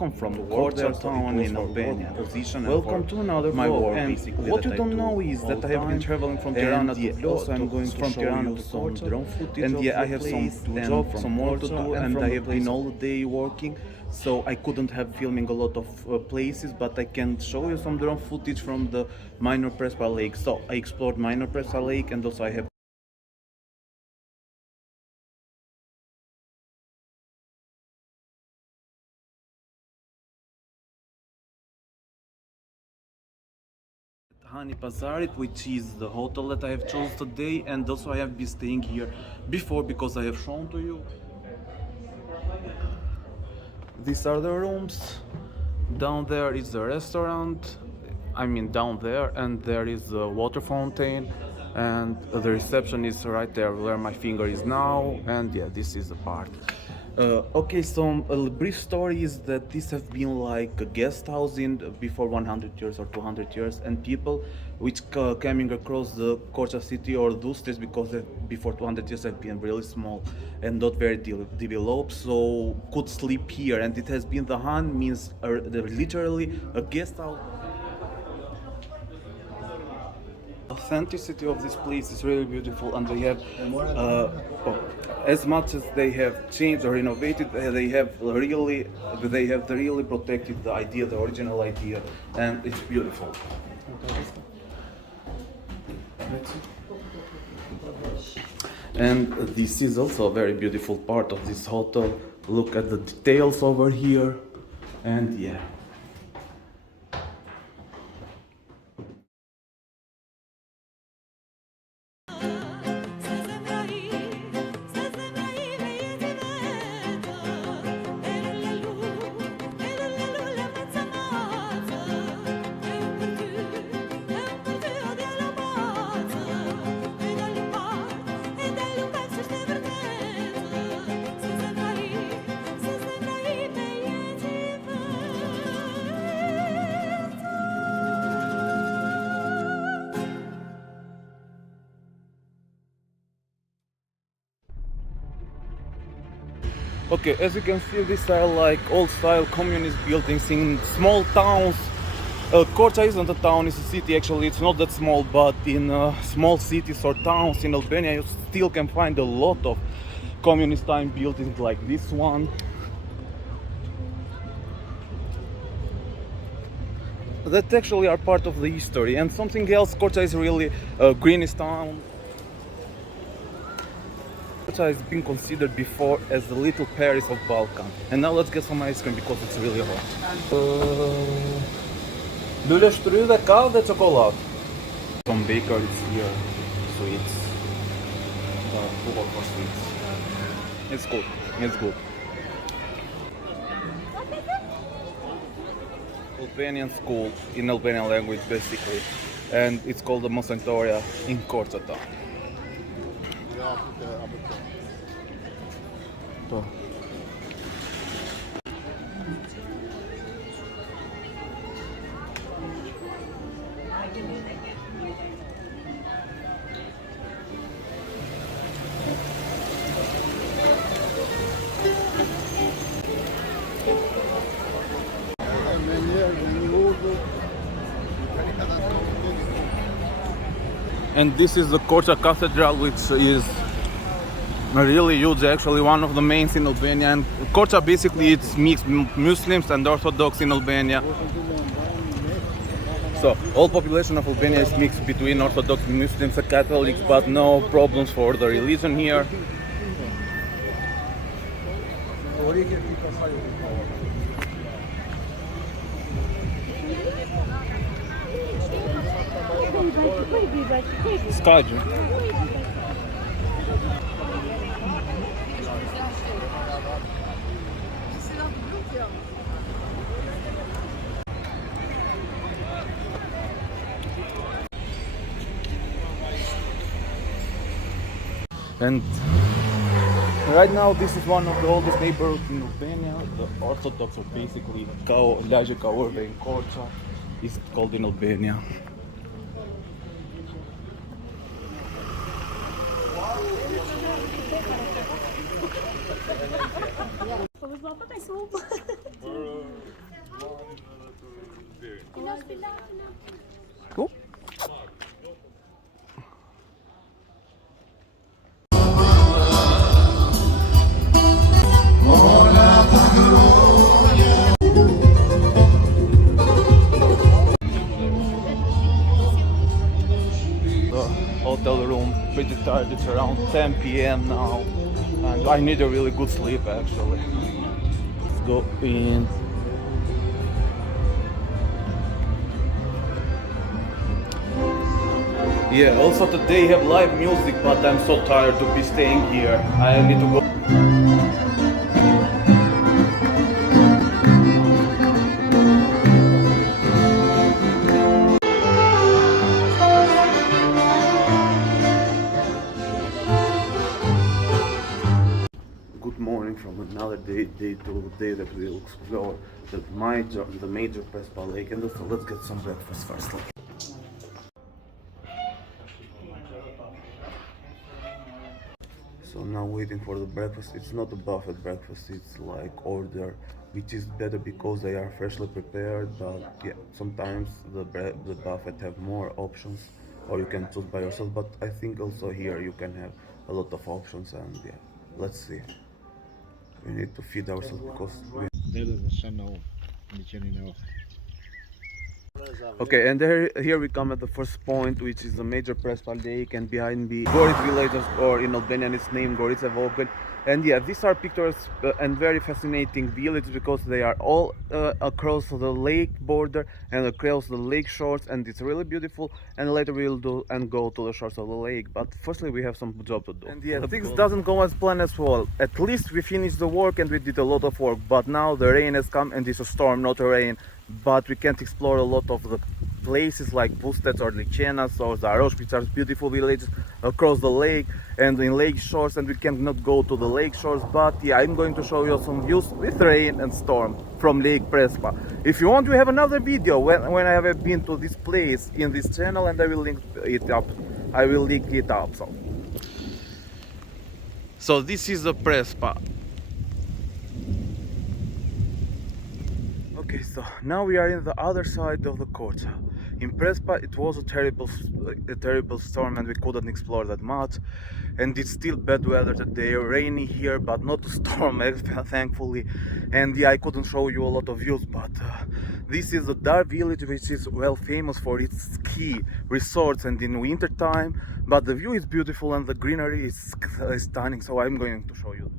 welcome from Korca town in Albania. Welcome to another vlog. And what you don't know is that I have been traveling from Tirana to also I'm going from Tirana to some drone footage. And yeah, I have some jobs, some more to do, and I have been all day working. So I couldn't have filming a lot of places, but I can show you some drone footage from the minor Prespa lake. So I explored minor Prespa lake, and also I have Hani Pazarit, which is the hotel that I have chosen today, and also I have been staying here before because I have shown to you. These are the rooms. Down there is the restaurant. I mean down there, and there is the water fountain, and the reception is right there where my finger is now, and yeah, this is the part. Okay, so a brief story is that this have been like a guest house in before 100 years or 200 years, and people which coming across the Korca city or those streets because before 200 years have been really small and not very developed, so could sleep here, and it has been the Han means literally a guest house. Authenticity of this place is really beautiful, and they have as much as they have changed or renovated, they have really protected the idea, the original idea, and it's beautiful. And this is also a very beautiful part of this hotel. Look at the details over here, and yeah. Okay, as you can see, these are like old-style communist buildings in small towns. Korca isn't a town, it's a city actually, it's not that small, but in small cities or towns in Albania you still can find a lot of communist time buildings like this one. That actually are part of the history. And something else, Korca is really a greenish town. Korca has been considered before as the little Paris of Balkans. And now let's get some ice cream because it's really hot. Lule shtry dhe ka dhe çokoladë. Some bakeries here, sweets. Full of sweets. It's good, it's good. Albanian school in Albanian language basically, and it's called the Mosentoria in Korca town. And this is the Korca Cathedral, which is really huge, actually one of the mains in Albania. And Korca basically it's mixed Muslims and Orthodox in Albania. So all population of Albania is mixed between Orthodox Muslims and Catholics, but no problems for the religion here. Skađe. And right now this is one of the oldest neighborhoods in Albania. The Orthodox, or basically kao laže kao urbe in Korca, is called in Albania. Bagus bapak kayak semua. Cool. The hotel room pretty tired. It's around 10 p.m. now, and I need a really good sleep actually. Let's go in. Yeah, also today have live music, but I'm so tired to be staying here. I need to go. Good morning from another day to the day that we'll explore the major Prespa Lake, and also let's get some breakfast first. So now waiting for the breakfast. It's not a buffet breakfast, it's like order, which is better because they are freshly prepared. But yeah, sometimes the buffet have more options, or you can choose by yourself. But I think also here you can have a lot of options, and yeah, let's see. We need to feed ourselves because we. Okay, and here we come at the first point, which is the major Prespa Lake, and behind me, Gorit villages, or in Albanian it's named Gorit of Albania. And yeah, these are pictures and very fascinating villages because they are all across the lake border and across the lake shores, and it's really beautiful. And later we'll do and go to the shores of the lake. But firstly, we have some job to do. And yeah, things doesn't go as planned as well. At least we finished the work and we did a lot of work. But now the rain has come, and it's a storm, not a rain. But we can't explore a lot of the places like Pustet or Lichenas or Zarosh, which are beautiful villages across the lake and in lake shores, and we cannot go to the lake shores. But yeah, I'm going to show you some views with rain and storm from Lake Prespa. If you want, we have another video when I have been to this place in this channel, and I will link it up. So this is the Prespa. Okay, so now we are in the other side of the Korca. In Prespa it was a terrible storm and we couldn't explore that much, and it's still bad weather today, rainy here but not a storm thankfully. And yeah, I couldn't show you a lot of views, but this is a dark village which is well famous for its ski resorts and in winter time, but the view is beautiful and the greenery is stunning, so I'm going to show you.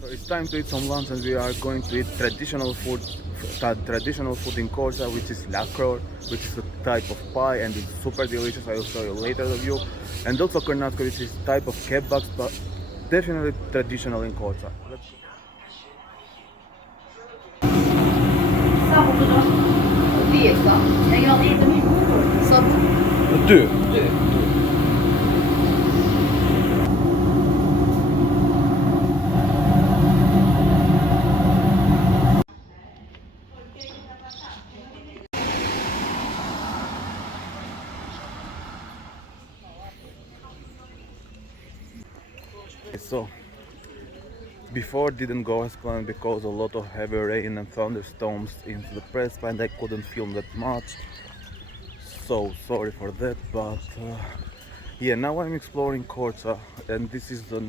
So it's time to eat some lunch, and we are going to eat traditional food in Korca, which is lakror, which is a type of pie, and it's super delicious. I will show you later the view. And also kornatko, which is type of kebabs, but definitely traditional in Korca. Let's go. Du. So before didn't go as planned because a lot of heavy rain and thunderstorms in the Prespa, and I couldn't film that much. So sorry for that, but yeah, now I'm exploring Korca, and this is the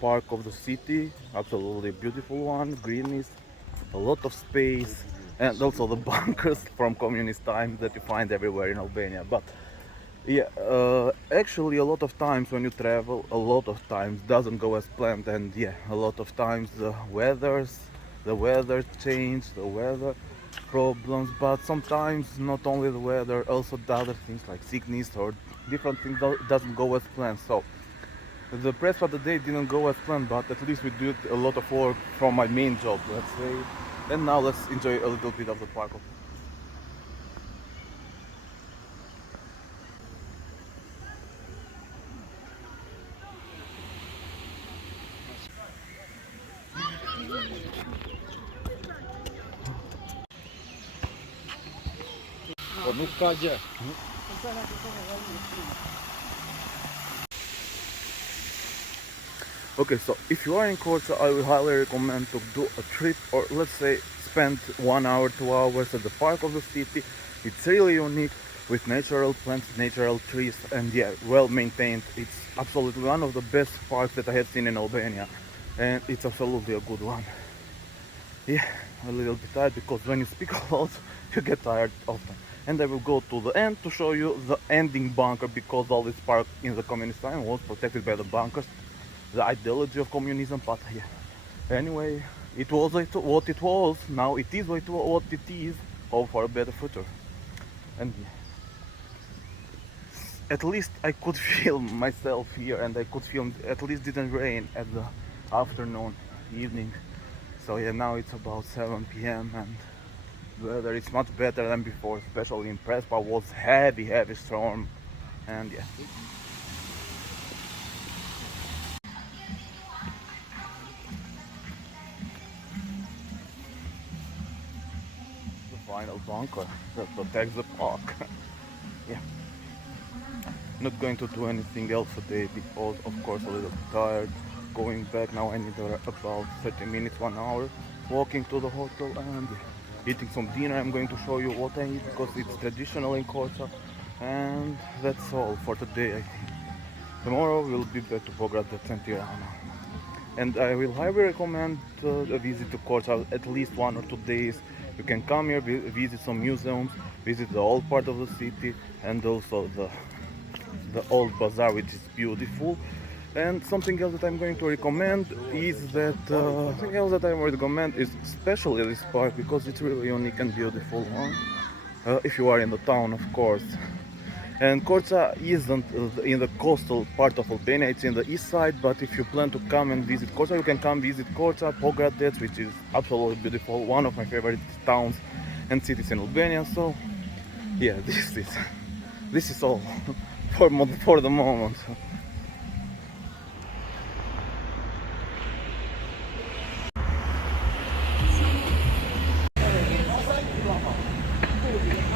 park of the city. Absolutely beautiful one, greenish, a lot of space, and also the bunkers from communist time that you find everywhere in Albania. But yeah, actually a lot of times when you travel, a lot of times doesn't go as planned, and yeah, a lot of times the weather change, the weather problems, but sometimes not only the weather, also the other things like sickness or different things doesn't go as planned. So the press for the day didn't go as planned, but at least we did a lot of work from my main job, let's say. And now let's enjoy a little bit of the park. Okay, so if you are in Korca, I will highly recommend to do a trip, or let's say spend 1 hour, 2 hours at the park of the city. It's really unique with natural plants, natural trees, and yeah, well maintained. It's absolutely one of the best parks that I have seen in Albania, and it's absolutely a good one. Yeah, a little bit tired because when you speak a lot, you get tired often. And I will go to the end to show you the ending bunker, because all this park in the communist time was protected by the bunkers, the ideology of communism. But yeah, anyway, it was what it was. Now it is what it is. Hope for a better future. And yeah, at least I could film myself here, and I could film. At least didn't rain at the afternoon, evening. So yeah, now it's about 7 p.m. and weather is much better than before, especially in Prespa was heavy storm. And yeah, the final bunker that protects the park. Yeah, not going to do anything else today because of course a little tired. Going back now, I need about 30 minutes, 1 hour walking to the hotel, and yeah, eating some dinner. I'm going to show you what I eat because it's traditional in Korca. And that's all for today, I think. Tomorrow we'll be back to Pograd and Tirana. And I will highly recommend a visit to Korca at least 1 or 2 days. You can come here, visit some museums, visit the old part of the city, and also the old bazaar, which is beautiful. And something else that I'm going to recommend is that especially this park, because it's really unique and beautiful one. If you are in the town, of course. And Korca isn't in the coastal part of Albania, it's in the east side. But if you plan to come and visit Korca, you can come visit Korca, Pogradec, which is absolutely beautiful, one of my favorite towns and cities in Albania. So yeah, this is all for the moment.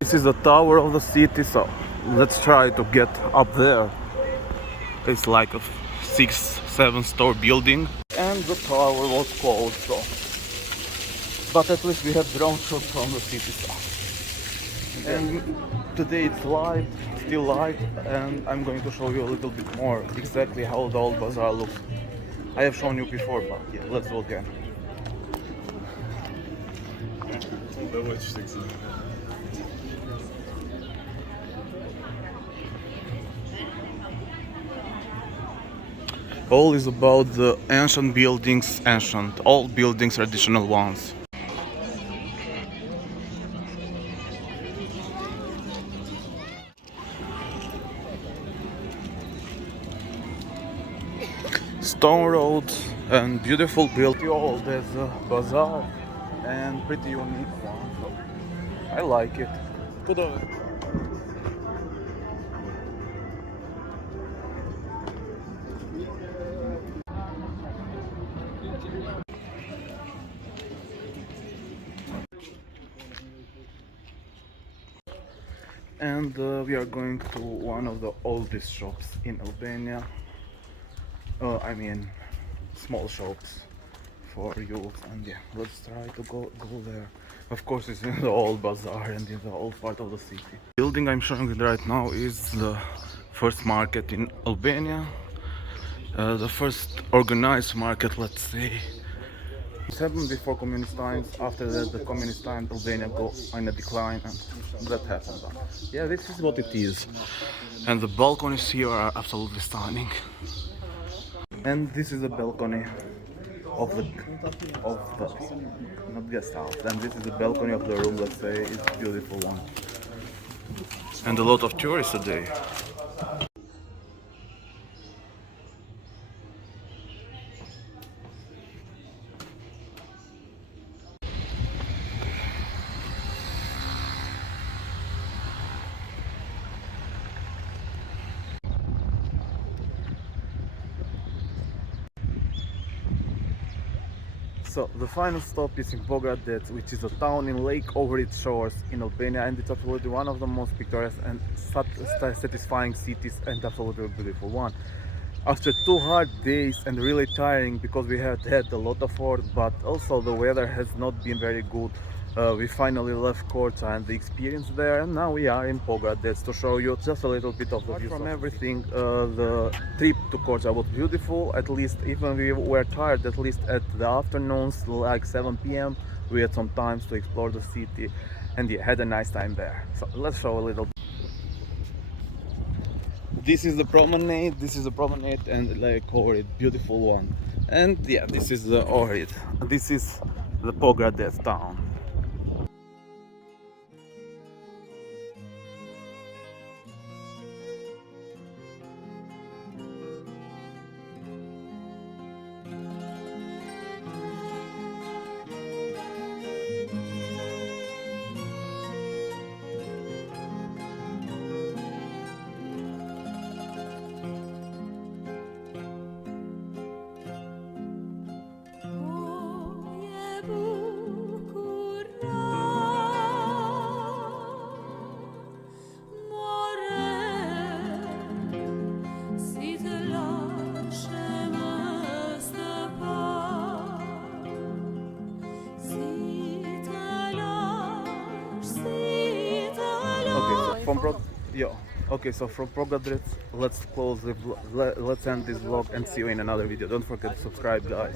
This is the tower of the city, so let's try to get up there. It's like a 6-7 story building, and the tower was closed, so but at least we have drone shot from the city side. And today it's light, still light, and I'm going to show you a little bit more exactly how the old bazaar looks. I have shown you before, but yeah, let's do it again. All is about the ancient buildings, old buildings, traditional ones. Stone roads and beautiful building. Old as a bazaar and pretty unique one. So I like it. And we are going to one of the oldest shops in Albania. I mean, small shops for youth, and yeah, let's try to go there. Of course, it's in the old bazaar and in the old part of the city. The building I'm showing you right now is the first market in Albania, the first organized market, let's say. It happened before communist times. After that, the communist times, Albania go in a decline, and that happened. Yeah, this is what it is. And the balconies here are absolutely stunning. And this is the balcony of the not guest house. And this is the balcony of the room. Let's say it's a beautiful one. And a lot of tourists today. So the final stop is in Pogradec, which is a town in Lake over its shores in Albania, and it's absolutely one of the most picturesque and satisfying cities, and absolutely beautiful one. After 2 hard days and really tiring because we had a lot of work, but also the weather has not been very good, we finally left Korca and the experience there, and now we are in Pogradec to show you just a little bit of the views. From everything, the trip to Korca was beautiful. At least, even we were tired, at least at the afternoons, like 7 p.m., we had some time to explore the city, and yeah, had a nice time there. So let's show a little. This is the promenade, and like Ohrid, beautiful one. And yeah, this is the Ohrid. This is the Pogradec town. So from Pogradec, let's close the let's end this vlog and see you in another video. Don't forget to subscribe, guys.